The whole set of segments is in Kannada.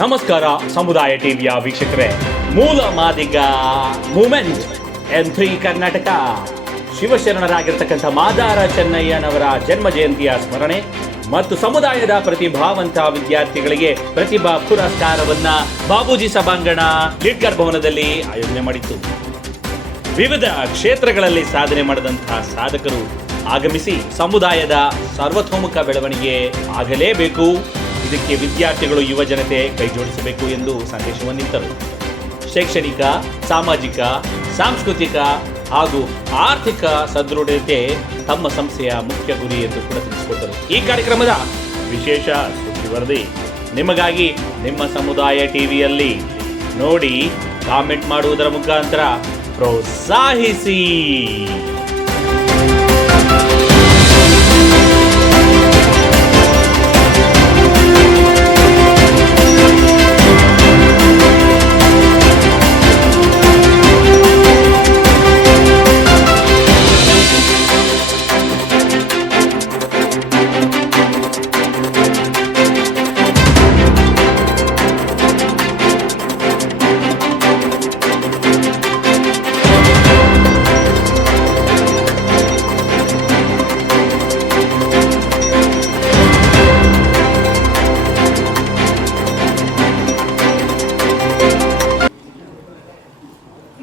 ನಮಸ್ಕಾರ ಸಮುದಾಯ ಟಿವಿಯ ವೀಕ್ಷಕರೇ, ಮೂಲ ಮಾದಿಗ ಮೂಮೆಂಟ್ M3 ಕರ್ನಾಟಕ ಶಿವಶರಣರಾಗಿರ್ತಕ್ಕಂಥ ಮಾದಾರ ಚೆನ್ನಯ್ಯನವರ ಜನ್ಮ ಜಯಂತಿಯ ಸ್ಮರಣೆ ಮತ್ತು ಸಮುದಾಯದ ಪ್ರತಿಭಾವಂತ ವಿದ್ಯಾರ್ಥಿಗಳಿಗೆ ಪ್ರತಿಭಾ ಪುರಸ್ಕಾರವನ್ನ ಬಾಬೂಜಿ ಸಭಾಂಗಣ ಲಿಡ್ಗರ್ ಭವನದಲ್ಲಿ ಆಯೋಜನೆ ಮಾಡಿತ್ತು. ವಿವಿಧ ಕ್ಷೇತ್ರಗಳಲ್ಲಿ ಸಾಧನೆ ಮಾಡಿದಂತಹ ಸಾಧಕರು ಆಗಮಿಸಿ ಸಮುದಾಯದ ಸರ್ವತೋಮುಖ ಬೆಳವಣಿಗೆ ಆಗಲೇಬೇಕು, ಇದಕ್ಕೆ ವಿದ್ಯಾರ್ಥಿಗಳು ಯುವ ಜನತೆ ಕೈ ಜೋಡಿಸಬೇಕು ಎಂದು ಸಂದೇಶವನ್ನಿತ್ತರು. ಶೈಕ್ಷಣಿಕ, ಸಾಮಾಜಿಕ, ಸಾಂಸ್ಕೃತಿಕ ಹಾಗೂ ಆರ್ಥಿಕ ಸದೃಢತೆ ತಮ್ಮ ಸಂಸ್ಥೆಯ ಮುಖ್ಯ ಗುರಿ ಎಂದು ಕೂಡ ತಿಳಿಸಿಕೊಟ್ಟರು. ಈ ಕಾರ್ಯಕ್ರಮದ ವಿಶೇಷ ಸುದ್ದಿ ವರದಿ ನಿಮಗಾಗಿ ನಿಮ್ಮ ಸಮುದಾಯ ಟಿವಿಯಲ್ಲಿ ನೋಡಿ, ಕಾಮೆಂಟ್ ಮಾಡುವುದರ ಮುಖಾಂತರ ಪ್ರೋತ್ಸಾಹಿಸಿ.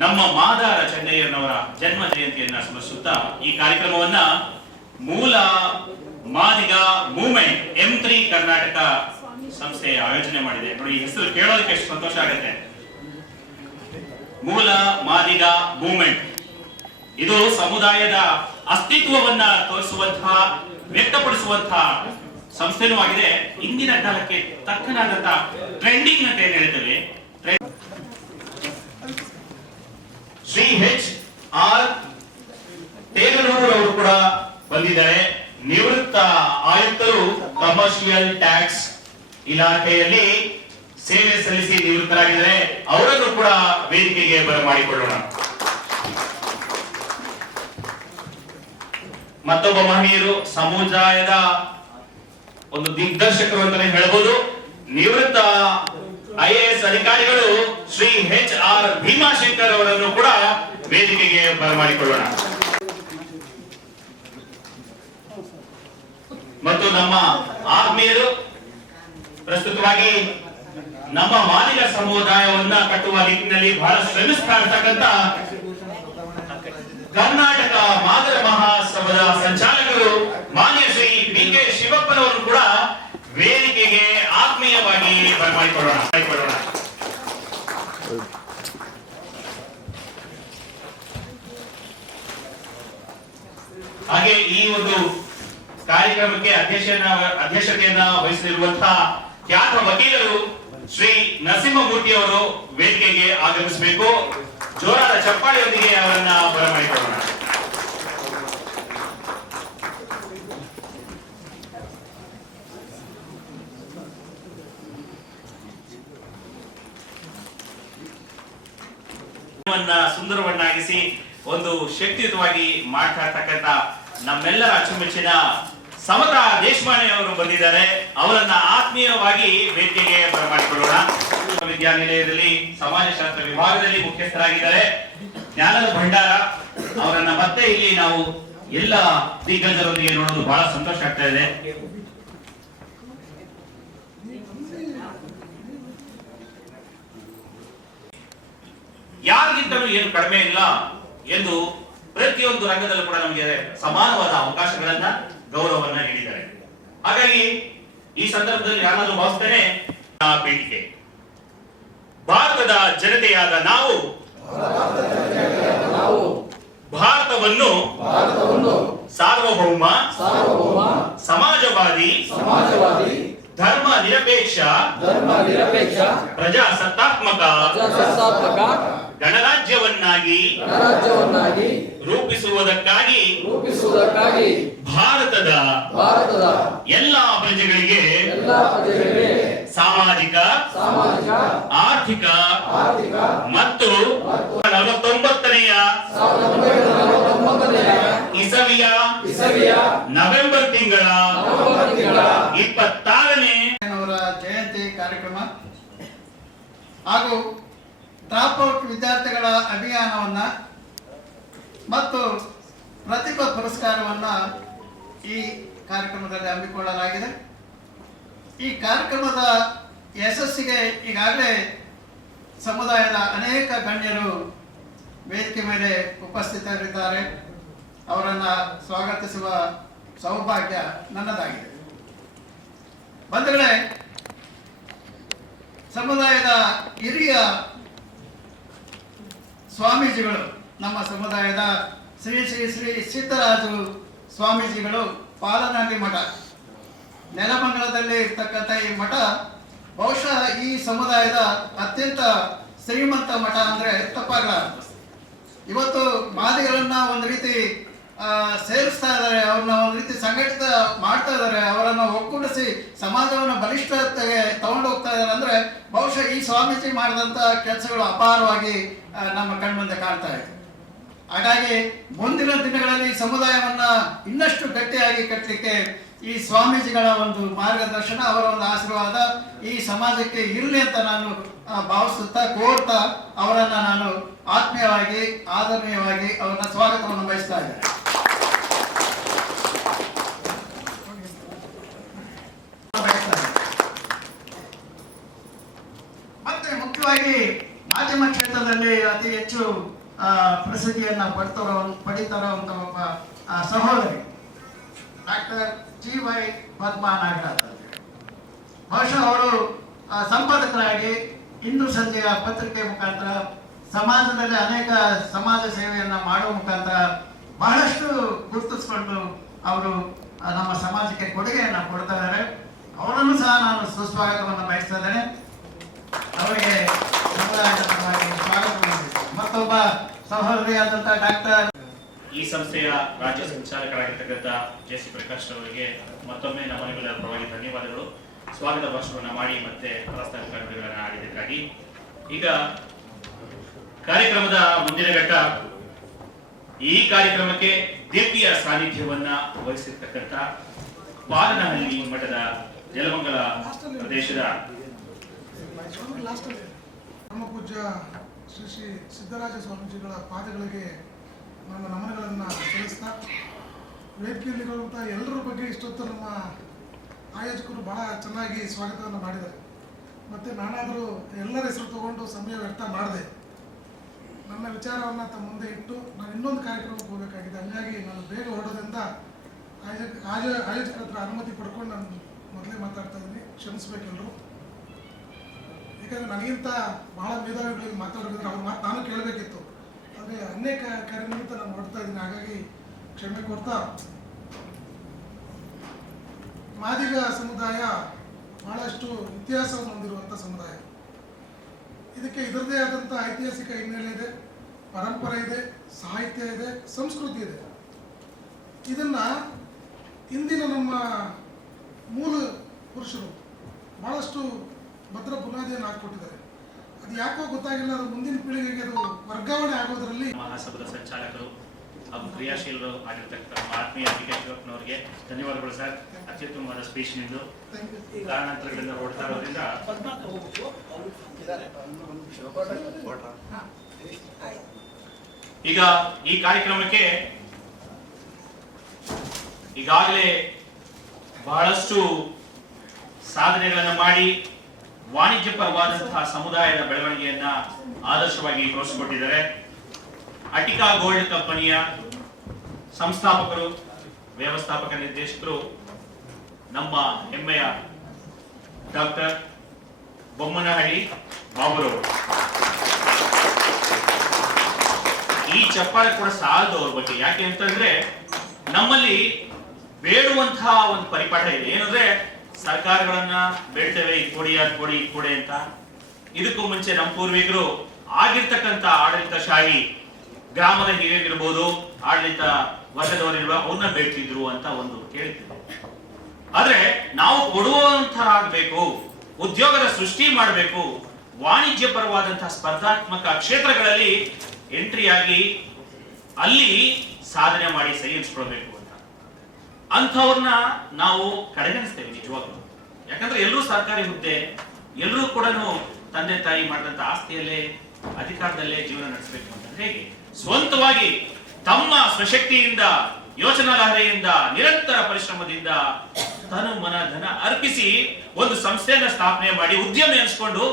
ನಮ್ಮ ಮಾದಾರ ಚೆನ್ನಯ್ಯನವರ ಜನ್ಮ ಜಯಂತಿಯನ್ನ ಸ್ಮರಿಸುತ್ತಾ ಈ ಕಾರ್ಯಕ್ರಮವನ್ನ ಮೂಲ ಮಾದಿಗ ಮೂವ್ಮೆಂಟ್ M3 ಕರ್ನಾಟಕ ಸಂಸ್ಥೆ ಆಯೋಜನೆ ಮಾಡಿದೆ. ನೋಡಿ, ಈ ಹೆಸರು ಕೇಳೋದಕ್ಕೆ ಎಷ್ಟು ಸಂತೋಷ ಆಗುತ್ತೆ. ಮೂಲ ಮಾದಿಗ ಮೂವ್ಮೆಂಟ್ ಇದು ಸಮುದಾಯದ ಅಸ್ತಿತ್ವವನ್ನ ತೋರಿಸುವಂತಹ, ವ್ಯಕ್ತಪಡಿಸುವಂತಹ ಸಂಸ್ಥೆನೂ ಆಗಿದೆ. ಇಂದಿನ ಕಾಲಕ್ಕೆ ತಕ್ಕನಾದಂತಹ ಟ್ರೆಂಡಿಂಗ್ ಅಂತ ಏನ್ ಹೇಳ್ತೇವೆ, ಶ್ರೀ HR ತೇಗನೂರು ಅವರು ಕೂಡ ಬಂದಿದ್ದಾರೆ. ನಿವೃತ್ತ ಆಯುಕ್ತರು, ಕಮರ್ಷಿಯಲ್ ಟ್ಯಾಕ್ಸ್ ಇಲಾಖೆಯಲ್ಲಿ ಸೇವೆ ಸಲ್ಲಿಸಿ ನಿವೃತ್ತರಾಗಿದ್ದಾರೆ. ಅವರನ್ನು ಕೂಡ ವೇದಿಕೆಗೆ ಬರಮಾಡಿಕೊಳ್ಳೋಣ. ಮತ್ತೊಬ್ಬ ಮಹನೀಯರು, ಸಮುದಾಯದ ಒಂದು ದಿಗ್ದರ್ಶಕರು ಅಂತಾನೆ ಹೇಳಬಹುದು, ನಿವೃತ್ತ IAS ಅಧಿಕಾರಿಗಳು ಶ್ರೀ HR ಭೀಮಾಶಂಕರ್ ಅವರನ್ನು ಕೂಡ ವೇದಿಕೆಗೆ ಬರಮಾಡಿಕೊಳ್ಳೋಣ. ಮತ್ತು ನಮ್ಮ ಆತ್ಮೀಯರು, ಪ್ರಸ್ತುತವಾಗಿ ನಮ್ಮ ಮಾದಿಗ ಸಮುದಾಯವನ್ನ ಕಟ್ಟುವ ನಿಟ್ಟಿನಲ್ಲಿ ಬಹಳ ಶ್ರಮಿಸ್ತಾ ಇರ್ತಕ್ಕಂಥ ಕರ್ನಾಟಕ ಮಾದರ ಮಹಾಸಭಾದ ಸಂಚಾಲಕರು ಮಾನ್ಯ ಶ್ರೀ BK ಶಿವಪ್ಪನವರು ಕೂಡ ವೇದಿಕೆಗೆ ಆತ್ಮೀಯವಾಗಿ ಬರಮಾಡಿಕೊಳ್ಳೋಣ. ಹಾಗೆ ಈ ಒಂದು ಕಾರ್ಯಕ್ರಮಕ್ಕೆ ಅಧ್ಯಕ್ಷತೆಯನ್ನ ವಹಿಸಲಿರುವಂತಹ ಖ್ಯಾತ ವಕೀಲರು ಶ್ರೀ ನರಸಿಂಹಮೂರ್ತಿ ಅವರು ವೇದಿಕೆಗೆ ಆಗಮಿಸಬೇಕು. ಜೋರಾದ ಚಪ್ಪಾಳೆಯೊಂದಿಗೆ ಅವರನ್ನ ಬರಮಾಡಿಕೊಳ್ಳೋಣ. ಸುಂದರವನ್ನಾಗಿಸಿ ಒಂದು ಶಕ್ತಿಯುತವಾಗಿ ಮಾಡ್ತಾ ಇರ್ತಕ್ಕಂಥ ನಮ್ಮೆಲ್ಲರ ಅಚ್ಚುಮೆಚ್ಚಿನ ಸಮತಾ ದೇಶಪಾಂಡೆ ಅವರು ಬಂದಿದ್ದಾರೆ. ಅವರನ್ನ ಆತ್ಮೀಯವಾಗಿ ವೇದಿಕೆಗೆ ಬರಮಾಡಿಕೊಳ್ಳೋಣ. ವಿದ್ಯಾನಿಲಯದಲ್ಲಿ ಸಮಾಜಶಾಸ್ತ್ರ ವಿಭಾಗದಲ್ಲಿ ಮುಖ್ಯಸ್ಥರಾಗಿದ್ದಾರೆ ಜ್ಞಾನದ ಭಂಡಾರ. ಅವರನ್ನ ಮತ್ತೆ ಇಲ್ಲಿ ನಾವು ಎಲ್ಲ ದಿಗ್ಗಜರೊಂದಿಗೆ ನೋಡೋದು ಬಹಳ ಸಂತೋಷ ಆಗ್ತಾ ಇದೆ. ಯಾರಿಗಿಂತಲೂ ಏನು ಕಡಿಮೆ ಇಲ್ಲ ಎಂದು ಪ್ರತಿಯೊಂದು ರಂಗದಲ್ಲೂ ಕೂಡ ನಮಗೆ ಸಮಾನವಾದ ಅವಕಾಶಗಳನ್ನ, ಗೌರವವನ್ನ ನೀಡಿದ್ದಾರೆ. ಹಾಗಾಗಿ ಈ ಸಂದರ್ಭದಲ್ಲಿ ನಾನಾದ್ರೂ ಭಾವಿಸ್ತೇನೆ, ಪೀಠಿಕೆ ಭಾರತದ ಜನತೆಯಾದ ನಾವು ಭಾರತವನ್ನು ಸಾರ್ವಭೌಮ, ಸಮಾಜವಾದಿ, ಧರ್ಮ ನಿರಪೇಕ್ಷ, ಪ್ರಜಾಸತ್ತಾತ್ಮಕ ಗಣರಾಜ್ಯವನ್ನಾಗಿ ರೂಪಿಸುವುದಕ್ಕಾಗಿ ಭಾರತದ ಎಲ್ಲ ಪ್ರಜೆಗಳಿಗೆ ಸಾಮಾಜಿಕ, ಆರ್ಥಿಕ ಮತ್ತು 49ನೇ ಇಸವಿಯ ನವೆಂಬರ್ ತಿಂಗಳ 26ನೇ ಜಯಂತಿ ಕಾರ್ಯಕ್ರಮ ಹಾಗೂ ಡ್ರಾಪ್ಔಟ್ ವಿದ್ಯಾರ್ಥಿಗಳ ಅಭಿಯಾನವನ್ನು ಮತ್ತು ಪ್ರತಿಭಾ ಪುರಸ್ಕಾರವನ್ನು ಈ ಕಾರ್ಯಕ್ರಮದಲ್ಲಿ ಹಮ್ಮಿಕೊಳ್ಳಲಾಗಿದೆ. ಈ ಕಾರ್ಯಕ್ರಮದ ಯಶಸ್ಸಿಗೆ ಈಗಾಗಲೇ ಸಮುದಾಯದ ಅನೇಕ ಗಣ್ಯರು ವೇದಿಕೆ ಮೇಲೆ ಉಪಸ್ಥಿತರಿದ್ದಾರೆ. ಅವರನ್ನು ಸ್ವಾಗತಿಸುವ ಸೌಭಾಗ್ಯ ನನ್ನದಾಗಿದೆ. ಬಂಧುಗಳೇ, ಸಮುದಾಯದ ಹಿರಿಯ ಸ್ವಾಮೀಜಿಗಳು, ನಮ್ಮ ಸಮುದಾಯದ ಶ್ರೀ ಶ್ರೀ ಶ್ರೀ ಸಿದ್ದರಾಜು ಸ್ವಾಮೀಜಿಗಳು ಪಾಲನಹಳ್ಳಿ ಮಠ, ನೆಲಮಂಗಲದಲ್ಲಿ ಇರ್ತಕ್ಕಂಥ ಈ ಮಠ ಬಹುಶಃ ಈ ಸಮುದಾಯದ ಅತ್ಯಂತ ಶ್ರೀಮಂತ ಮಠ ಅಂದರೆ ತಪ್ಪಾಗಲಾರದು. ಇವತ್ತು ಮಾದಿಗಳನ್ನ ಒಂದು ರೀತಿ ಸೇರಿಸ್ತಾ ಇದ್ದಾರೆ, ಅವ್ರನ್ನ ಒಂದು ರೀತಿ ಸಂಘಟಿತ ಮಾಡ್ತಾ ಇದ್ದಾರೆ, ಅವರನ್ನು ಒಗ್ಗೂಡಿಸಿ ಸಮಾಜವನ್ನು ಬಲಿಷ್ಠತೆಗೆ ತಗೊಂಡು ಹೋಗ್ತಾ ಇದ್ದಾರೆ. ಅಂದರೆ ಬಹುಶಃ ಈ ಸ್ವಾಮೀಜಿ ಮಾಡಿದಂಥ ಕೆಲಸಗಳು ಅಪಾರವಾಗಿ ನಮ್ಮ ಕಣ್ಮುಂದೆ ಕಾಣ್ತಾ ಇದೆ. ಹಾಗಾಗಿ ಮುಂದಿನ ದಿನಗಳಲ್ಲಿ ಸಮುದಾಯವನ್ನ ಇನ್ನಷ್ಟು ಗಟ್ಟಿಯಾಗಿ ಕಟ್ಟಲಿಕ್ಕೆ ಈ ಸ್ವಾಮೀಜಿಗಳ ಒಂದು ಮಾರ್ಗದರ್ಶನ, ಅವರ ಒಂದು ಆಶೀರ್ವಾದ ಈ ಸಮಾಜಕ್ಕೆ ಇರಲಿ ಅಂತ ನಾನು ಭಾವಿಸುತ್ತಾ ಕೋರ್ತಾ ಅವರನ್ನ ನಾನು ಆತ್ಮೀಯವಾಗಿ ಆದರಣೀಯವಾಗಿ ಅವರನ್ನ ಸ್ವಾಗತವನ್ನು ಬಯಸ್ತಾ ಇದ್ದೇನೆ. ಮತ್ತೆ ಮುಖ್ಯವಾಗಿ ಮಾಧ್ಯಮ ಕ್ಷೇತ್ರದಲ್ಲಿ ಅತಿ ಹೆಚ್ಚು ಪ್ರಸಿದ್ಧಿಯನ್ನ ಪಡಿತಾರಂತ ಒಬ್ಬ ಸಹೋದರಿ ಡಾಕ್ಟರ್ ಜಿ.ವೈ. ಪದ್ಮಾ ನಾಗರಾಜ್. ಬಹುಶಃ ಅವರು ಸಂಪಾದಕರಾಗಿ ಇಂದು ಸಂಜೆಯ ಪತ್ರಿಕೆ ಮುಖಾಂತರ ಸಮಾಜದಲ್ಲಿ ಅನೇಕ ಸಮಾಜ ಸೇವೆಯನ್ನ ಮಾಡುವ ಮುಖಾಂತರ ಬಹಳಷ್ಟು ಗುರುತಿಸಿಕೊಂಡು ಅವರು ನಮ್ಮ ಸಮಾಜಕ್ಕೆ ಕೊಡುಗೆಯನ್ನ ಕೊಡ್ತಾ ಇದ್ದಾರೆ. ಅವರನ್ನು ಸಹ ನಾನು ಸುಸ್ವಾಗತವನ್ನು ಬಯಸ್ತಾ ಇದ್ದೇನೆ. ಅವರಿಗೆ ಸಮುದಾಯದ ಪರವಾಗಿ ಸ್ವಾಗತ. ಮತ್ತೊಬ್ಬ ಸಹೋದರಿಯಾದಂಥ ಡಾಕ್ಟರ್ ಈ ಸಂಸ್ಥೆಯ ರಾಜ್ಯ ಸಂಚಾಲಕರಾಗಿರ್ತಕ್ಕಂಥ ಜೆ.ಸಿ. ಪ್ರಕಾಶ್ ಅವರಿಗೆ ಮತ್ತೊಮ್ಮೆ ನಮ್ಮನೆಗಳ ಪರವಾಗಿ ಧನ್ಯವಾದಗಳು. ಸ್ವಾಗತ ಭಾಷಣವನ್ನು ಮಾಡಿ ಮತ್ತೆ ಪ್ರಾಸ್ತಾವಿಕ ನುಡಿಗಳನ್ನು ಆಡಿದ್ದಕ್ಕಾಗಿ. ಈಗ ಕಾರ್ಯಕ್ರಮದ ಮುಂದಿನ ಘಟ್ಟ. ಈ ಕಾರ್ಯಕ್ರಮಕ್ಕೆ ದೇವಿಯ ಸಾನ್ನಿಧ್ಯವನ್ನ ವಹಿಸಿರ್ತಕ್ಕಂಥ ಪಾಲನಹಳ್ಳಿ ಮಠದ ನೆಲಮಂಗಲ ಪ್ರದೇಶದ ಪರಮ ಪೂಜ್ಯ ಶ್ರೀ ಶ್ರೀ ಸಿದ್ದರಾಜ ಸ್ವಾಮೀಜಿಗಳ ಪಾದಗಳಿಗೆ ನನ್ನ ನಮನಗಳನ್ನು ಸಲ್ಲಿಸ್ತಾ, ವೇದಿಕೆಯಲ್ಲಿರುವಂಥ ಎಲ್ಲರ ಬಗ್ಗೆ ಇಷ್ಟೊತ್ತು ನಮ್ಮ ಆಯೋಜಕರು ಬಹಳ ಚೆನ್ನಾಗಿ ಸ್ವಾಗತವನ್ನು ಮಾಡಿದ್ದಾರೆ. ಮತ್ತು ನಾನಾದರೂ ಎಲ್ಲರ ಹೆಸರು ತಗೊಂಡು ಸಮಯ ವ್ಯರ್ಥ ಮಾಡಿದೆ. ನನ್ನ ವಿಚಾರವನ್ನು ತಮ್ಮ ಮುಂದೆ ಇಟ್ಟು ನಾನು ಇನ್ನೊಂದು ಕಾರ್ಯಕ್ರಮಕ್ಕೆ ಹೋಗಬೇಕಾಗಿದೆ. ಹಂಗಾಗಿ ನಾನು ಬೇಗ ಹೊರಡೋದ್ರಿಂದ ಆಯೋಜಕರ ಹತ್ರ ಅನುಮತಿ ಪಡ್ಕೊಂಡು ನಾನು ಮೊದಲೇ ಮಾತಾಡ್ತಾ ಇದ್ದೀನಿ. ಕ್ಷಮಿಸ್ಬೇಕೆಲ್ಲರೂ. ಯಾಕಂದರೆ ನನಗಿಂತ ಬಹಳ ಮೇಧಾವಿಗಳಿಗೆ ಮಾತಾಡೋದಿದ್ರೆ ಅವ್ರ ಮಾತು ನಾನು ಕೇಳಬೇಕಿತ್ತು. ಆದರೆ ಅನೇಕ ಕಾರ್ಯನಿಮಿತ್ತ ನಾನು ಹೊರಡ್ತಾ ಇದ್ದೀನಿ. ಹಾಗಾಗಿ ಕ್ಷಮೆ ಕೊಡ್ತಾ, ಮಾದಿಗ ಸಮುದಾಯ ಬಹಳಷ್ಟು ಇತಿಹಾಸವನ್ನು ಹೊಂದಿರುವಂಥ ಸಮುದಾಯ. ಇದಕ್ಕೆ ಇದರದೇ ಆದಂಥ ಐತಿಹಾಸಿಕ ಹಿನ್ನೆಲೆ ಇದೆ, ಪರಂಪರೆ ಇದೆ, ಸಾಹಿತ್ಯ ಇದೆ, ಸಂಸ್ಕೃತಿ ಇದೆ. ಇದನ್ನು ಇಂದಿನ ನಮ್ಮ ಮೂಲ ಪುರುಷರು ಬಹಳಷ್ಟು ಭದ್ರ ಬುನಾದಿಯನ್ನು ಹಾಕಿಕೊಟ್ಟಿದ್ದಾರೆ. ಅದು ಯಾಕೋ ಗೊತ್ತಾಗಿಲ್ಲ, ಅದು ಮುಂದಿನ ಪೀಳಿಗೆಗೆ ಅದು ವರ್ಗಾವಣೆ ಆಗೋದ್ರಲ್ಲಿ. ಮಹಾಸಭಾದ ಸಂಚಾಲಕರು ಹಾಗೂ ಕ್ರಿಯಾಶೀಲರು ಆಗಿರ್ತಕ್ಕಂಥ ಆತ್ಮೀಯ ಅವರಿಗೆ ಧನ್ಯವಾದಗಳು ಸರ್. ಅತ್ಯುತ್ತಮವಾದ ಸ್ಪೀಚ್ ನಿಂದು. ಕಾರಣಾಂತರಗಳಿಂದ ಹೊಡ್ತಾ ಇರೋದ್ರಿಂದ ಈಗ ಈ ಕಾರ್ಯಕ್ರಮಕ್ಕೆ ಈಗಾಗಲೇ ಬಹಳಷ್ಟು ಸಾಧನೆಗಳನ್ನು ಮಾಡಿ ವಾಣಿಜ್ಯ ಪರವಾದಂತಹ ಸಮುದಾಯದ ಬೆಳವಣಿಗೆಯನ್ನ ಆದರ್ಶವಾಗಿ ತೋರಿಸಿಕೊಟ್ಟಿದ್ದಾರೆ. ಅಟಿಕಾ ಗೋಲ್ಡ್ ಕಂಪನಿಯ ಸಂಸ್ಥಾಪಕರು, ವ್ಯವಸ್ಥಾಪಕ ನಿರ್ದೇಶಕರು ನಮ್ಮ ಹೆಮ್ಮೆಯ ಡಾಕ್ಟರ್ ಬೊಮ್ಮನಹಳ್ಳಿ ಬಾಬುರವರು. ಈ ಚಪ್ಪಾಳೆ ಕೂಡ ಸಾಲದು ಅವ್ರ ಬಗ್ಗೆ. ಯಾಕೆ ಅಂತಂದ್ರೆ ನಮ್ಮಲ್ಲಿ ಬೇಡುವಂತಹ ಒಂದು ಪರಿಪಾಠ ಇದೆ. ಏನಂದ್ರೆ ಸರ್ಕಾರಗಳನ್ನ ಬೇಡ್ತೇವೆ, ಇದು ಕೊಡಿ, ಅದು ಕೊಡಿ, ಇದು ಕೊಡಿ ಅಂತ. ಇದಕ್ಕೂ ಮುಂಚೆ ನಮ್ಮ ಪೂರ್ವಿಕರು ಆಗಿರ್ತಕ್ಕಂಥ ಆಡಳಿತಶಾಹಿ ಗ್ರಾಮದ ಹಿರಿಯರಿರ್ಬೋದು, ಆಡಳಿತ ವರ್ಗದವರಿರ್ಬೋದು, ಅವ್ರನ್ನ ಬೇಡ್ತಿದ್ರು ಅಂತ ಒಂದು ಕೇಳ್ತಿದ್ರು. ಆದ್ರೆ ನಾವು ಕೊಡುವಂತರಾಗಬೇಕು, ಉದ್ಯೋಗದ ಸೃಷ್ಟಿ ಮಾಡಬೇಕು, ವಾಣಿಜ್ಯ ಪರವಾದಂತಹ ಸ್ಪರ್ಧಾತ್ಮಕ ಕ್ಷೇತ್ರಗಳಲ್ಲಿ ಎಂಟ್ರಿ ಆಗಿ ಅಲ್ಲಿ ಸಾಧನೆ ಮಾಡಿ ಸೈ ಎನ್ಸ್ಕೊಳ್ಬೇಕು ಅಂತ. ಅಂಥವ್ರನ್ನ ನಾವು ಕಡೆಗಣಿಸ್ತೇವೆ ನಿಜವಾಗ್ಲೂ. ಯಾಕಂದ್ರೆ ಎಲ್ಲರೂ ಸರ್ಕಾರಿ ಹುದ್ದೆ, ಎಲ್ಲರೂ ಕೂಡ ತಂದೆ ತಾಯಿ ಮಾಡಿದಂತ ಆಸ್ತಿಯಲ್ಲೇ ಅಧಿಕಾರದಲ್ಲೇ ಜೀವನ ನಡೆಸಬೇಕು ಅಂತಂದ್ರೆ ಹೇಗೆ? ಸ್ವಂತವಾಗಿ ತಮ್ಮ ಸ್ವಶಕ್ತಿಯಿಂದ, ಯೋಚನಾಲಹರಿಯಿಂದ, ನಿರಂತರ ಪರಿಶ್ರಮದಿಂದ ತನು ಮನ ಧನ ಅರ್ಪಿಸಿ ಒಂದು ಸಂಸ್ಥೆಯನ್ನ ಸ್ಥಾಪನೆ ಮಾಡಿ ಉದ್ಯಮಿ ಅನ್ಸ್ಕೊಂಡು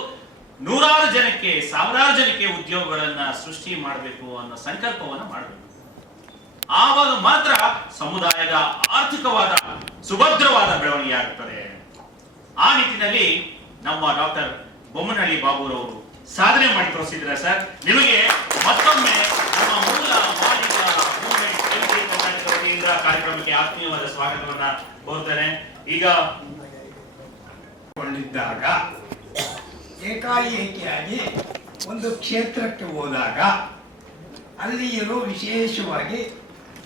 ನೂರಾರು ಜನಕ್ಕೆ, ಸಾವಿರಾರು ಜನಕ್ಕೆ ಉದ್ಯೋಗಗಳನ್ನ ಸೃಷ್ಟಿ ಮಾಡಬೇಕು ಅನ್ನೋ ಸಂಕಲ್ಪವನ್ನ ಮಾಡಬೇಕು. ಆವಾಗ ಮಾತ್ರ ಸಮುದಾಯದ ಆರ್ಥಿಕವಾದ ಸುಭದ್ರವಾದ ಬೆಳವಣಿಗೆ ಆಗುತ್ತದೆ. ಆ ನಿಟ್ಟಿನಲ್ಲಿ ನಮ್ಮ ಡಾಕ್ಟರ್ ಬೊಮ್ಮನಹಳ್ಳಿ ಬಾಬುರವರು ಸಾಧನೆ ಮಾಡಿ ತೋರಿಸಿದ್ರ ಸರ್. ನಿಮಗೆ ಮತ್ತೊಮ್ಮೆ ನಮ್ಮ ಮೂಲ ಮಾಲಿಕ ಮೂವ್ಮೆಂಟ್ ಕರ್ನಾಟಕ ವತಿಯಿಂದ ಕಾರ್ಯಕ್ರಮಕ್ಕೆ ಆತ್ಮೀಯವಾದ ಸ್ವಾಗತವನ್ನ ಕೋರ್ತೇನೆ. ಈಗ ಕೊಂಡಿದ್ದಾಗ ಏಕಾಏಕಿಯಾಗಿ ಒಂದು ಕ್ಷೇತ್ರಕ್ಕೆ ಹೋದಾಗ ಅಲ್ಲಿಯರು ವಿಶೇಷವಾಗಿ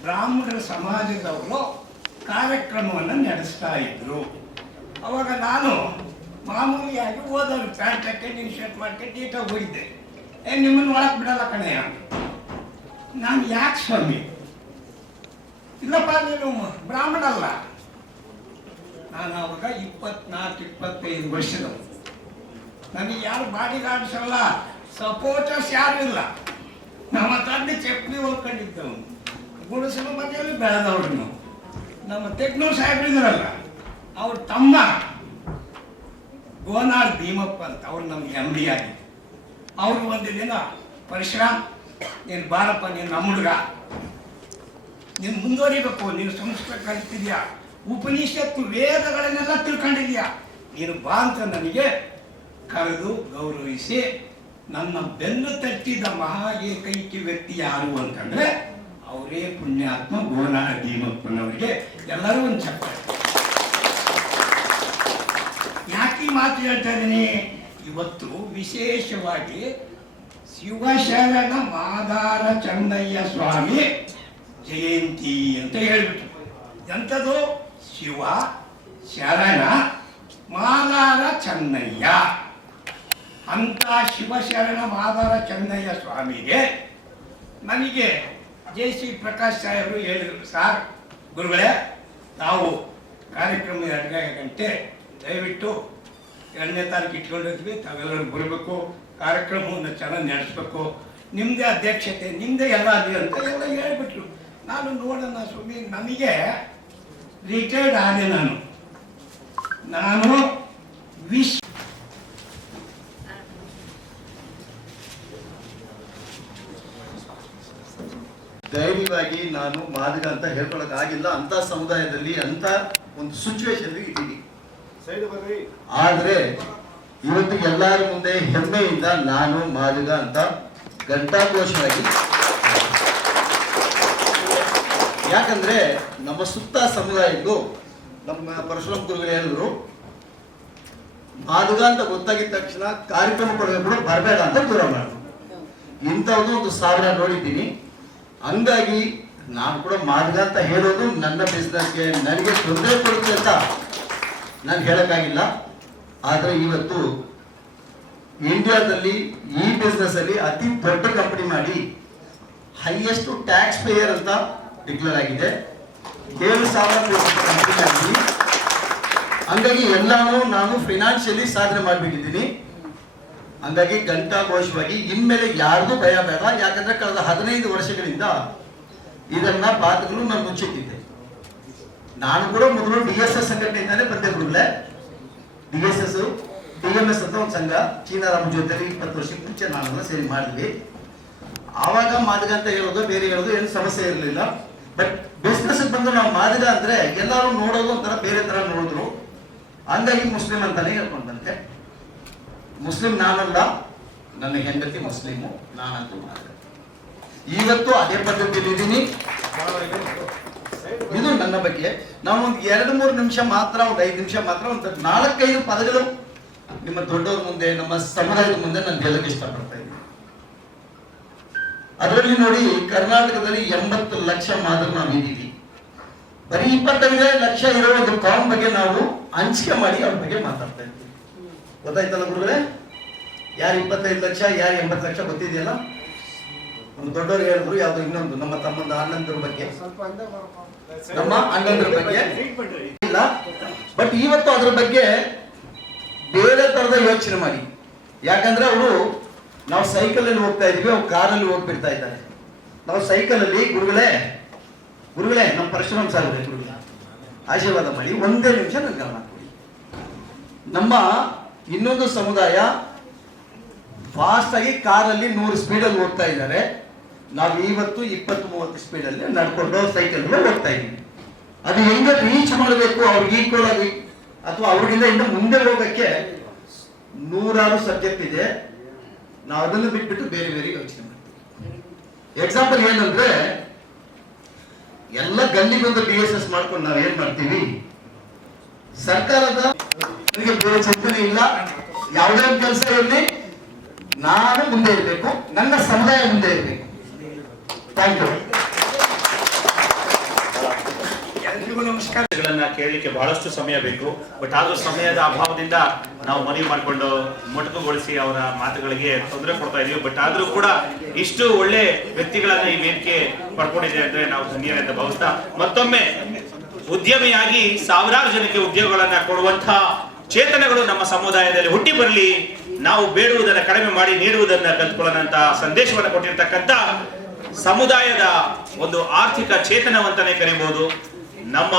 ಬ್ರಾಹ್ಮಣರ ಸಮಾಜದವರು ಕಾರ್ಯಕ್ರಮವನ್ನು ನಡೆಸ್ತಾ ಇದ್ರು. ಅವಾಗ ನಾನು ಮಾಮೂಲಿಯಾಗಿ ಓದೋರು ಪ್ಯಾಂಟ್ ಹಾಕೊಂಡು ಇನ್ಶರ್ಟ್ ಮಾಡ್ಕೊಂಡು ನೀಟಾಗಿ ಹೋಗಿದ್ದೆ. ನಿಮ್ಮನ್ನು ಒಳಗೆ ಬಿಡಲ್ಲ ಕಣೆಯ. ನಾನು ಯಾಕೆ ಸ್ವಾಮಿ? ಇಲ್ಲಪ್ಪ ನೀನು ಬ್ರಾಹ್ಮಣ ಅಲ್ಲ. ನಾನು ಅವಾಗ 24-25 ವರ್ಷದವು. ನನಗೆ ಯಾರು ಬಾಡಿ ಗಾರ್ಡ್ಸ್ ಅಲ್ಲ, ಸಪೋರ್ಟರ್ಸ್ ಯಾರು ಇಲ್ಲ. ನಮ್ಮ ತಂದೆ ಚಪ್ಪಲಿ ಹೊಲ್ಕೊಂಡಿದ್ದವು, ಗುಡಿಸಲು ಮನೆಯಲ್ಲಿ ಬೆಳೆದವ್ರು ನಾವು. ನಮ್ಮ ತೆಗ್ನೂರು ಸಾಹೇಬ್ರಿದ್ರಲ್ಲ, ಅವ್ರ ತಮ್ಮ ಗೋನಾಳ್ ಭೀಮಪ್ಪ ಅಂತ, ಅವ್ರು ನಮ್ಗೆ MD ಆಗಿತ್ತು. ಅವರು ಒಂದು ದಿನ ಪರಶುರಾಮ್, ನೀನು ಬಾರಪ್ಪ, ನೀನು ನಮ್ಮ ಹುಡುಗ, ನೀನು ಮುಂದುವರಿಬೇಕು, ನೀನು ಸಂಸ್ಕೃತ ಕಲಿತಿದ್ಯಾ, ಉಪನಿಷತ್ತು ವೇದಗಳನ್ನೆಲ್ಲ ತಿಳ್ಕೊಂಡಿದ್ಯಾ, ನೀನು ಬಾ ಅಂತ ನನಗೆ ಕರೆದು ಗೌರವಿಸಿ ನನ್ನ ಬೆನ್ನು ತಟ್ಟಿದ ಮಹಾ ಏಕೈಕಿ ವ್ಯಕ್ತಿ ಯಾರು ಅಂತಂದ್ರೆ ಅವರೇ ಪುಣ್ಯಾತ್ಮ ಗೋನಾಳ ಭೀಮಪ್ಪನವರಿಗೆ ಎಲ್ಲರೂ ಒಂದು ಚಪ್ಪಾಳೆ. ಯಾಕೆ ಮಾತು ಹೇಳ್ತಾ ಇದ್ದೀನಿ? ಇವತ್ತು ವಿಶೇಷವಾಗಿ ಶಿವಶರಣ ಮಾದಾರ ಚನ್ನಯ್ಯ ಸ್ವಾಮಿ ಜಯಂತಿ ಅಂತ ಹೇಳ್ಬಿಟ್ಟು. ಎಂಥದ್ದು? ಶಿವ ಶರಣ ಮಾದಾರ ಚನ್ನಯ್ಯ ಅಂತ ಶಿವಶರಣ ಮಾದಾರ ಚನ್ನಯ್ಯ ಸ್ವಾಮಿಗೆ ನನಗೆ JC ಪ್ರಕಾಶ್ ಸಾಹೇಬರು ಹೇಳಿದರು, ಸಾರ್ ಗುರುಗಳೇ, ನಾವು ಕಾರ್ಯಕ್ರಮ 2 ಗಂಟೆ ದಯವಿಟ್ಟು 2ನೇ ತಾರೀಕು ಇಟ್ಕೊಂಡಿದ್ವಿ, ತಾವೆಲ್ಲರೂ ಬರಬೇಕು, ಕಾರ್ಯಕ್ರಮವನ್ನು ಚೆನ್ನಾಗಿ ನಡೆಸಬೇಕು, ನಿಮ್ಮದೇ ಅಧ್ಯಕ್ಷತೆ, ನಿಮ್ಮದೇ ಎಲ್ಲ ಅದೇ ಅಂತ ಎಲ್ಲ ಹೇಳಿಬಿಟ್ರು. ನಾನು ನೋಡೋಣ ಸ್ವಾಮಿ, ನನಗೆ ರಿಟೈರ್ಡ್ ಆದೆ. ನಾನು ಧೈರ್ಯವಾಗಿ ನಾನು ಮಾದಕ ಅಂತ ಹೇಳ್ಕೊಳಕ್ ಆಗಿಲ್ಲ. ಅಂತ ಸಮುದಾಯದಲ್ಲಿ ಅಂತ ಒಂದು ಸಿಚುವೇಶನ್ ಇದ್ದೀನಿ. ಆದ್ರೆ ಇವತ್ತು ಎಲ್ಲರ ಮುಂದೆ ಹೆಮ್ಮೆಯಿಂದ ನಾನು ಮಾದಕ ಅಂತ ಘಂಟಾಘೋಷವಾಗಿ, ಯಾಕಂದ್ರೆ ನಮ್ಮ ಸುತ್ತ ಸಮುದಾಯದ್ದು ನಮ್ಮ ಪರಶುರಾಮ್ ಗುರುಗಳು ಹೇಳಿದ್ರು, ಮಾದಕ ಅಂತ ಗೊತ್ತಾಗಿದ ತಕ್ಷಣ ಕಾರ್ಯಕ್ರಮ ಕೊಡಬೇಕು, ಬರಬೇಡ ಅಂತ ದೂರ ಮಾಡಿದ್ರು. ಇಂಥದ್ದು ಒಂದು 1000 ನೋಡಿದ್ದೀನಿ. ಹಂಗಾಗಿ ನಾನು ಕೂಡ ಮಾದಕ ಅಂತ ಹೇಳೋದು ನನ್ನ ಬಿಸ್ನೆಸ್ಗೆ ನನಗೆ ತೊಂದರೆ ಕೊಡುತ್ತೆ ಅಂತ ನಾನು ಹೇಳಕ್ಕಾಗಿಲ್ಲ. ಆದರೆ ಇವತ್ತು ಇಂಡಿಯಾದಲ್ಲಿ ಈ ಬಿಸ್ನೆಸ್ ಅಲ್ಲಿ ಅತಿ ದೊಡ್ಡ ಕಂಪನಿ ಮಾಡಿ ಹೈಯೆಸ್ಟ್ ಟ್ಯಾಕ್ಸ್ ಪೇಯರ್ ಅಂತ ಡಿಕ್ಲೇರ್ ಆಗಿದೆ. 7,000 ಕೋಟಿ ಕಂಪನಿ ಆಗಿದೆ. ಹಂಗಾಗಿ ಎಲ್ಲಾನು ನಾನು ಫೈನಾನ್ಷಿಯಲಿ ಸಾಧನೆ ಮಾಡಿಬಿಟ್ಟಿದ್ದೀನಿ. ಹಂಗಾಗಿ ಘಂಟಾಘೋಷವಾಗಿ ಇನ್ಮೇಲೆ ಯಾರ್ದು ಭಯ ಬೇಡ. ಯಾಕಂದ್ರೆ ಕಳೆದ 15 ವರ್ಷಗಳಿಂದ ಇದನ್ನ ಬಾತುಗಳು ನಾನು ಮುಚ್ಚಿಟ್ಟಿದ್ದೆ. ನಾನು ಕೂಡ ಮೊದಲು DSS ಸಂಘಟನೆಯಿಂದಾನೇ ಬಂದೆ ಗುರುಗಳೇ. DSS TMS ಅಂತ ಒಂದು ಸಂಘ, ಚೀನಾ ರಾಮ ಜೊತೆಲಿ 20 ವರ್ಷಕ್ಕೆ ಮುಂಚೆ ನಾವೆಲ್ಲ ಸೇರಿ ಮಾಡಿದ್ವಿ. ಆವಾಗ ಮಾದಕ ಅಂತ ಹೇಳೋದು ಬೇರೆ ಹೇಳೋದು ಏನು ಸಮಸ್ಯೆ ಇರಲಿಲ್ಲ. ಬಟ್ ಬಿಸ್ನೆಸ್ ಬಂದು ನಾವು ಮಾದಕ ಅಂದ್ರೆ ಎಲ್ಲರೂ ನೋಡೋದು ಒಂಥರ ಬೇರೆ ತರ ನೋಡಿದ್ರು. ಹಂಗಾಗಿ ಮುಸ್ಲಿಂ ಅಂತಾನೆ ಹೇಳ್ಕೊಂಡಂತೆ. ಮುಸ್ಲಿಂ ನಾನಲ್ಲ, ನನ್ನ ಹೆಂಡತಿ ಮುಸ್ಲಿಮು, ನಾನಂತೂ ಮಾದಕ. ಇವತ್ತು ಅದೇ ಪದ್ಧತಿಯಲ್ಲಿ ಇದ್ದೀನಿ. ಇದು ನನ್ನ ಬಗ್ಗೆ. ನಾನು ಒಂದು 2-3 ನಿಮಿಷ ಮಾತ್ರ, ಒಂದು 5 ನಿಮಿಷ ಮಾತ್ರ, ಒಂದು 4-5 ಪದಗಳು ನಿಮ್ಮ ದೊಡ್ಡವ್ರ ಮುಂದೆ, ನಮ್ಮ ಸಮುದಾಯದ ಮುಂದೆ ನಾನು ಹೇಳಕ್ಕೆ ಇಷ್ಟಪಡ್ತಾ ಇದ್ದೀನಿ. ಅದರಲ್ಲಿ ನೋಡಿ, ಕರ್ನಾಟಕದಲ್ಲಿ 80 ಲಕ್ಷ ಮಾದಕ ನಾವು ಇದ್ದೀವಿ. ಬರೀ 25 ಲಕ್ಷ ಇರೋ ಒಂದು ಕಾಮ್ ಬಗ್ಗೆ ನಾವು ಹಂಚಿಕೆ ಮಾಡಿ ಅವ್ರ ಬಗ್ಗೆ ಮಾತಾಡ್ತಾ ಇದ್ದೀವಿ. ಗೊತ್ತಾಯ್ತಲ್ಲ ಗುರುಗಳೇ? ಯಾರು 25 ಲಕ್ಷ, ಯಾರು 80 ಲಕ್ಷ ಗೊತ್ತಿದೆಯಲ್ಲ? ಒಂದು ದೊಡ್ಡವರು ಹೇಳಿದ್ರು, ಯಾವ್ದು ಇನ್ನೊಂದು ನಮ್ಮ ತಮ್ಮಂದ ಅಣ್ಣಂದ್ರ ಬಗ್ಗೆ, ನಮ್ಮ ಅಣ್ಣಂದ್ರ ಬಗ್ಗೆ ಇಲ್ಲ. ಬಟ್ ಇವತ್ತು ಅದ್ರ ಬಗ್ಗೆ ಬೇರೆ ತರದ ಯೋಚನೆ ಮಾಡಿ ಯಾಕಂದ್ರೆ ಅವರು ನಾವು ಸೈಕಲಲ್ಲಿ ಹೋಗ್ತಾ ಇದೀವಿ, ಅವ್ರು ಕಾರಲ್ಲಿ ಹೋಗ್ಬಿಡ್ತಾ ಇದ್ದಾರೆ. ನಾವು ಸೈಕಲಲ್ಲಿ ಗುರುಗಳೇ ನಮ್ಮ ಪರಶುರಾಮ್ ಸರ್ ಗುರುಗಳ ಆಶೀರ್ವಾದ ಮಾಡಿ ಒಂದೇ ನಿಮಿಷ ನನ್ನ ಗಮನ ಕೊಡಿ. ನಮ್ಮ ಇನ್ನೊಂದು ಸಮುದಾಯ ಫಾಸ್ಟ್ ಆಗಿ ಕಾರಲ್ಲಿ 100 ಸ್ಪೀಡಲ್ಲಿ ಹೋಗ್ತಾ ಇದ್ದಾರೆ. ನಾವು ಇವತ್ತು 20-30 ಸ್ಪೀಡಲ್ಲಿ ನಡ್ಕೊಂಡು ಸೈಕಲ್ ಹೋಗ್ತಾ ಇದ್ದೀವಿ. ಅದು ಹೆಂಗೆ ರೀಚ್ ಮಾಡಬೇಕು ಅವ್ರಿಗೆ ಈಕ್ವಲ್ ಆಗಿ ಅಥವಾ ಅವ್ರಿಗಿಂತ ಇನ್ನು ಮುಂದೆ ಹೋಗಕ್ಕೆ 100 ಸಬ್ಜೆಕ್ಟ್ ಇದೆ. ನಾವು ಅದನ್ನು ಬಿಟ್ಬಿಟ್ಟು ಬೇರೆ ಬೇರೆ ಯೋಚನೆ ಮಾಡ್ತೀವಿ. ಎಕ್ಸಾಂಪಲ್ ಏನಂದ್ರೆ, ಎಲ್ಲ ಗಲ್ಲಿಗೊಂದು BSS ಮಾಡ್ಕೊಂಡು ನಾವು ಏನ್ ಮಾಡ್ತೀವಿ, ಸರ್ಕಾರದ ಬೇರೆ ಚಿಂತನೆ ಇಲ್ಲ. ಯಾವುದೇ ಒಂದು ಕೆಲಸ ಇರಲಿ, ನಾನು ಮುಂದೆ ಇರಬೇಕು, ನನ್ನ ಸಮುದಾಯ ಮುಂದೆ ಇರಬೇಕು. Thank you. ಎಲ್ರಿಗೂ ನಮಸ್ಕಾರ. ಕೇಳಲಿಕ್ಕೆ ಬಹಳಷ್ಟು ಸಮಯ ಬೇಕು. ಬಟ್ ಆದ್ರೂ ಸಮಯದ ಅಭಾವದಿಂದ ನಾವು ಮನವಿ ಮಾಡಿಕೊಂಡು ಮೊಟಕುಗೊಳಿಸಿ ಅವರ ಮಾತುಗಳಿಗೆ ತೊಂದರೆ ಕೊಡ್ತಾ ಇದೀವಿ. ಬಟ್ ಆದ್ರೂ ಕೂಡ ಇಷ್ಟು ಒಳ್ಳೆ ವ್ಯಕ್ತಿಗಳನ್ನ ಈ ವೇದಿಕೆ ಪಡ್ಕೊಂಡಿದೆ ಅಂದ್ರೆ ನಾವು ಧನ್ಯ ಅಂತ ಭಾವಿಸ್ತಾ, ಮತ್ತೊಮ್ಮೆ ಉದ್ಯಮಿಯಾಗಿ ಸಾವಿರಾರು ಜನಕ್ಕೆ ಉದ್ಯೋಗಗಳನ್ನ ಕೊಡುವಂತಹ ಚೇತನಗಳು ನಮ್ಮ ಸಮುದಾಯದಲ್ಲಿ ಹುಟ್ಟಿ ಬರಲಿ. ನಾವು ಬೇಡುವುದನ್ನ ಕಡಿಮೆ ಮಾಡಿ ನೀಡುವುದನ್ನ ಕಲ್ತ್ಕೊಳ್ಳೋಣ ಅಂತ ಸಂದೇಶವನ್ನು ಕೊಟ್ಟಿರ್ತಕ್ಕಂಥ ಸಮುದಾಯದ ಒಂದು ಆರ್ಥಿಕ ಚೇತನವಂತನೇ ಕರೀಬಹುದು ನಮ್ಮ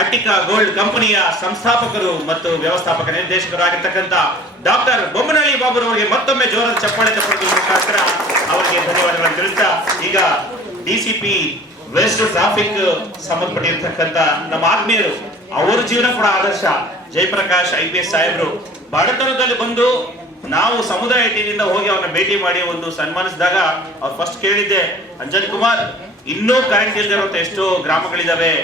ಅಟ್ಟಿಕಾ ಗೋಲ್ಡ್ ಕಂಪನಿಯ ಸಂಸ್ಥಾಪಕರು ಮತ್ತು ವ್ಯವಸ್ಥಾಪಕ ನಿರ್ದೇಶಕರಾಗಿರ್ತಕ್ಕಂಥ ಡಾಕ್ಟರ್ ಬೊಮ್ಮನಹಳ್ಳಿ ಬಾಬುರವರಿಗೆ ಮತ್ತೊಮ್ಮೆ ಜೋರಾದ ಚಪ್ಪಾಳೆ ತಪ್ಪುವ ಮುಖಾಂತರ ಅವರಿಗೆ ಧನ್ಯವಾದಗಳನ್ನು ತಿಳಿಸ್ತಾ, ಈಗ DCP ವೆಸ್ಟ್ ಟ್ರಾಫಿಕ್ ಸಂಬಂಧಪಟ್ಟಿರ್ತಕ್ಕಂಥ ನಮ್ಮ ಆತ್ಮೀಯರು, ಅವರ ಜೀವನ ಕೂಡ ಆದರ್ಶ, ಜಯಪ್ರಕಾಶ್ IPS ಸಾಹೇಬರು ಬಡತನದಲ್ಲಿ ಬಂದು ನಾವು ಸಮುದಾಯ ಟಿವಿಯಿಂದ ಹೋಗಿ ಅವ್ರನ್ನ ಭೇಟಿ ಮಾಡಿ ಒಂದು ಸನ್ಮಾನಿಸಿದಾಗ ಅವ್ರು ಫಸ್ಟ್ ಕೇಳಿದ್ದೆ, ಅಂಜನ್ ಕುಮಾರ್, ಇನ್ನೂ ಕರೆಂಟ್ ಇಲ್ದಿರುವಂತ ಎಷ್ಟೋ ಗ್ರಾಮಗಳಿದಾವೆ,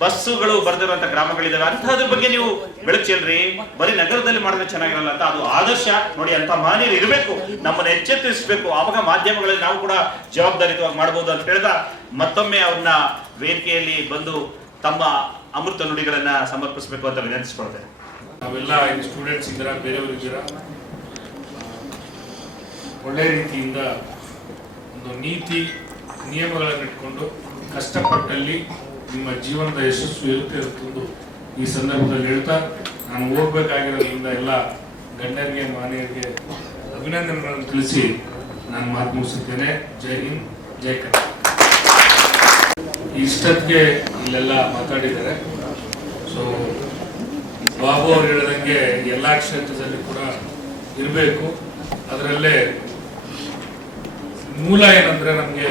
ಬಸ್ಸುಗಳು ಬರ್ದಿರುವಂತ ಗ್ರಾಮಗಳಿದಾವೆ, ಅಂತದ್ರ ಬಗ್ಗೆ ನೀವು ಬೆಳಕು ಚೆಲ್ರಿ, ಬರೀ ನಗರದಲ್ಲಿ ಮಾಡಿದ್ರೆ ಚೆನ್ನಾಗಿರಲ್ಲ ಅಂತ. ಅದು ಆದರ್ಶ ನೋಡಿ, ಅಂತ ಮಹನೀಯರು ಇರಬೇಕು, ನಮ್ಮನ್ನ ಎಚ್ಚೆತ್ತರಿಸಬೇಕು, ಆವಾಗ ಮಾಧ್ಯಮಗಳಲ್ಲಿ ನಾವು ಕೂಡ ಜವಾಬ್ದಾರಿತವಾಗಿ ಮಾಡಬಹುದು ಅಂತ ಹೇಳಿದ ಮತ್ತೊಮ್ಮೆ ಅವ್ರನ್ನ ವೇದಿಕೆಯಲ್ಲಿ ಬಂದು ತಮ್ಮ ಅಮೃತ ನುಡಿಗಳನ್ನ ಸಮರ್ಪಿಸಬೇಕು ಅಂತ ವಿನಂತಿಸ್ಕೊಳ್ತೇನೆ. ನಾವೆಲ್ಲ ಸ್ಟೂಡೆಂಟ್ಸ್ ಇದ್ದೀರಾ, ಬೇರೆಯವರು ಇದ್ದೀರಾ, ಒಳ್ಳೆ ರೀತಿಯಿಂದ ಒಂದು ನೀತಿ ನಿಯಮಗಳನ್ನು ಇಟ್ಕೊಂಡು ಕಷ್ಟಪಟ್ಟಲ್ಲಿ ನಿಮ್ಮ ಜೀವನದ ಯಶಸ್ಸು ಇರುತ್ತೆ ಇರುತ್ತಂದು ಈ ಸಂದರ್ಭದಲ್ಲಿ ಹೇಳ್ತಾ, ನಾನು ಹೋಗ್ಬೇಕಾಗಿರೋದ್ರಿಂದ ಎಲ್ಲ ಗಣ್ಯರಿಗೆ ಮಾನ್ಯರಿಗೆ ಅಭಿನಂದನೆಗಳನ್ನು ತಿಳಿಸಿ ನಾನು ಮಾತು ಮುಗಿಸುತ್ತೇನೆ. ಜೈ ಹಿಂದ್, ಜೈ ಕರ್ನಾಟಕ. ಇಷ್ಟಕ್ಕೆ ಇಲ್ಲೆಲ್ಲ ಮಾತಾಡಿದ್ದಾರೆ. ಸೊ ಬಾಬು ಅವ್ರು ಹೇಳಿದಂಗೆ ಎಲ್ಲ ಕ್ಷೇತ್ರದಲ್ಲಿ ಕೂಡ ಇರಬೇಕು. ಅದರಲ್ಲೇ ಮೂಲ ಏನಂದ್ರೆ, ನಮಗೆ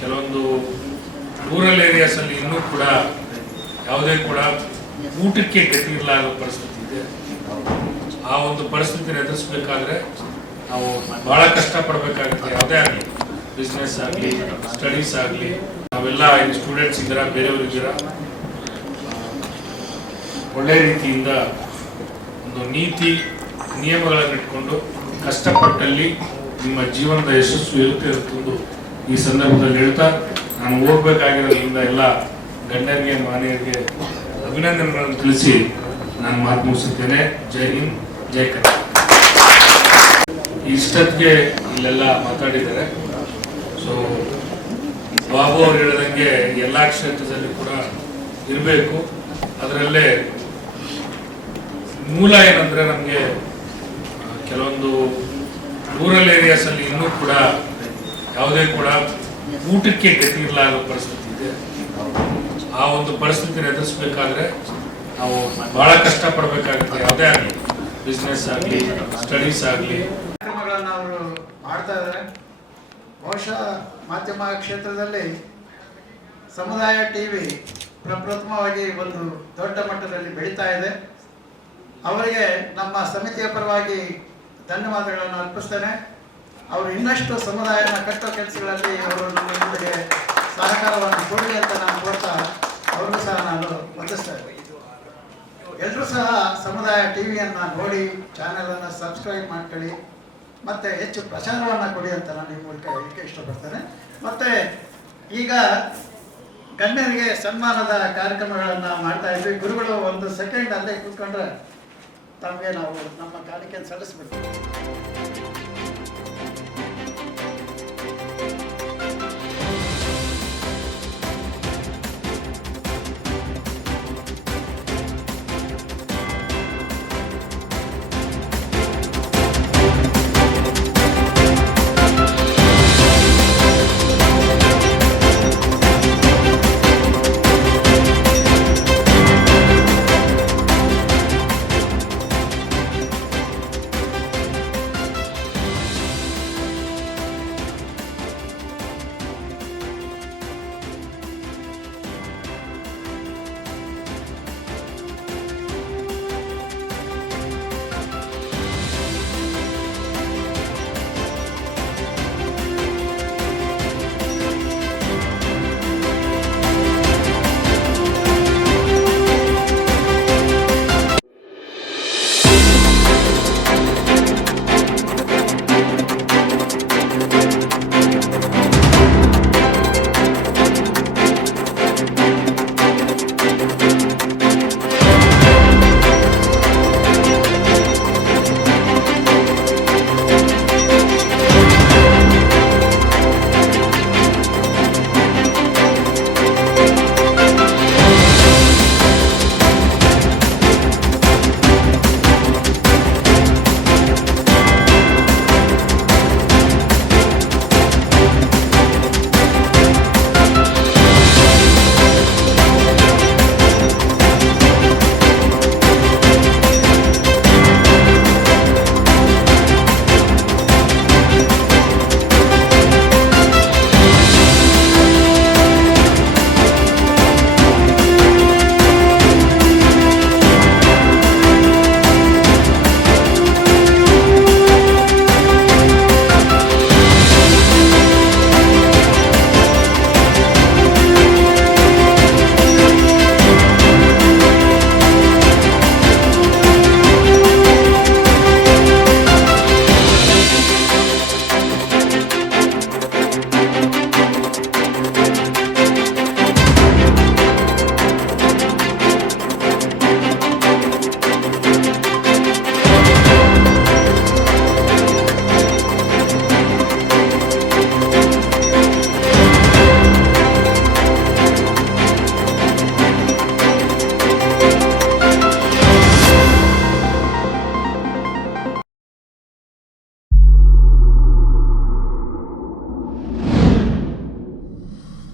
ಕೆಲವೊಂದು ರೂರಲ್ ಏರಿಯಾಸ್ ಅಲ್ಲಿ ಇನ್ನೂ ಕೂಡ ಯಾವುದೇ ಕೂಡ ಊಟಕ್ಕೆ ಗತಿ ಇರಲಾರದ ಪರಿಸ್ಥಿತಿ ಇದೆ. ಆ ಒಂದು ಪರಿಸ್ಥಿತಿನ ಎದುರಿಸಬೇಕಾದ್ರೆ ನಾವು ಬಹಳ ಕಷ್ಟಪಡಬೇಕಾಗುತ್ತೆ. ಯಾವುದೇ ಆಗಲಿ, ಬಿಸ್ನೆಸ್ ಆಗಲಿ, ಸ್ಟಡೀಸ್ ಆಗಲಿ, ನಾವೆಲ್ಲ ಸ್ಟೂಡೆಂಟ್ಸ್ ಇದ್ದೀರಾ, ಬೇರೆಯವರು ಇದ್ದೀರಾ, ಒಳ್ಳೆ ರೀತಿಯಿಂದ ಒಂದು ನೀತಿ ನಿಯಮಗಳನ್ನು ಇಟ್ಕೊಂಡು ಕಷ್ಟಪಟ್ಟಲ್ಲಿ ನಿಮ್ಮ ಜೀವನದ ಯಶಸ್ಸು ಇರುತ್ತಂದು ಈ ಸಂದರ್ಭದಲ್ಲಿ ಹೇಳ್ತಾ, ನಾನು ಹೋಗ್ಬೇಕಾಗಿರೋದ್ರಿಂದ ಎಲ್ಲ ಗಣ್ಯರಿಗೆ ಮಾನ್ಯರಿಗೆ ಅಭಿನಂದನೆಗಳನ್ನು ತಿಳಿಸಿ ನಾನು ಮಾತು ಮುಗಿಸುತ್ತೇನೆ. ಜೈ ಹಿಂದ್, ಜೈ ಕರ್ನಾಟಕ. ಇಷ್ಟಕ್ಕೆ ಇಲ್ಲೆಲ್ಲ ಮಾತಾಡಿದ್ದಾರೆ. ಸೊ ಬಾಬು ಅವ್ರು ಹೇಳಿದಂಗೆ ಎಲ್ಲ ಕ್ಷೇತ್ರದಲ್ಲಿ ಕೂಡ ಇರಬೇಕು. ಅದರಲ್ಲೇ ಮೂಲ ಏನಂದ್ರೆ, ನಮಗೆ ಕೆಲವೊಂದು ರೂರಲ್ ಏರಿಯಾಸ್ ಅಲ್ಲಿ ಇನ್ನೂ ಕೂಡ ಯಾವುದೇ ಕೂಡ ಊಟಕ್ಕೆ ಗತಿ ಇರಲಾರದ ಪರಿಸ್ಥಿತಿ ಇದೆ. ಆ ಒಂದು ಪರಿಸ್ಥಿತಿನ ಎದುರಿಸಬೇಕಾದ್ರೆ ನಾವು ಬಹಳ ಕಷ್ಟಪಡಬೇಕಾಗುತ್ತೆ. ಯಾವುದೇ ಆಗಲಿ, ಬಿಸ್ನೆಸ್ ಆಗಲಿ, ಸ್ಟಡೀಸ್ ಆಗಲಿ. ಕಾರ್ಯಕ್ರಮಗಳನ್ನು ಅವರು ಮಾಡ್ತಾ ಇದ್ದಾರೆ. ಬಹುಶಃ ಮಾಧ್ಯಮ ಕ್ಷೇತ್ರದಲ್ಲಿ ಸಮುದಾಯ ಟಿವಿ ಪ್ರಪ್ರಥಮವಾಗಿ ಒಂದು ದೊಡ್ಡ ಮಟ್ಟದಲ್ಲಿ ಬೆಳೀತಾ ಇದೆ. ಅವರಿಗೆ ನಮ್ಮ ಸಮಿತಿಯ ಪರವಾಗಿ ಧನ್ಯವಾದಗಳನ್ನು ಅರ್ಪಿಸ್ತೇನೆ. ಅವರು ಇನ್ನಷ್ಟು ಸಮುದಾಯನ ಕಟ್ಟೋ ಕೆಲಸಗಳಲ್ಲಿ ಅವರು ನಮ್ಮ ಜೊತೆಗೆ ಸಹಕಾರವನ್ನು ಕೊಡಲಿ ಅಂತ ನಾನು ಕೋರ್ತಾ ಅವ್ರಿಗೂ ಸಹ ನಾನು ವಂದಿಸ್ತಾ ಇದ್ದೀನಿ. ಎಲ್ಲರೂ ಸಹ ಸಮುದಾಯ ಟಿವಿಯನ್ನು ನೋಡಿ ಚಾನೆಲನ್ನು ಸಬ್ಸ್ಕ್ರೈಬ್ ಮಾಡ್ಕೊಳ್ಳಿ ಮತ್ತು ಹೆಚ್ಚು ಪ್ರಚಾರವನ್ನು ಕೊಡಿ ಅಂತ ನಾನು ಈ ಮೂಲಕ ಹೇಳಲಿಕ್ಕೆ ಇಷ್ಟಪಡ್ತೇನೆ. ಮತ್ತು ಈಗ ಗಣ್ಯರಿಗೆ ಸನ್ಮಾನದ ಕಾರ್ಯಕ್ರಮಗಳನ್ನು ಮಾಡ್ತಾ ಇದ್ವಿ. ಗುರುಗಳು ಒಂದು ಸೆಕೆಂಡ್ ಅಲ್ಲೇ ಕೂತ್ಕೊಂಡ್ರೆ ತಮಗೆ ನಾವು ನಮ್ಮ ಕಾಣಿಕೆಯನ್ನು ಸಲ್ಲಿಸ್ಬಿಡ್ತೀವಿ.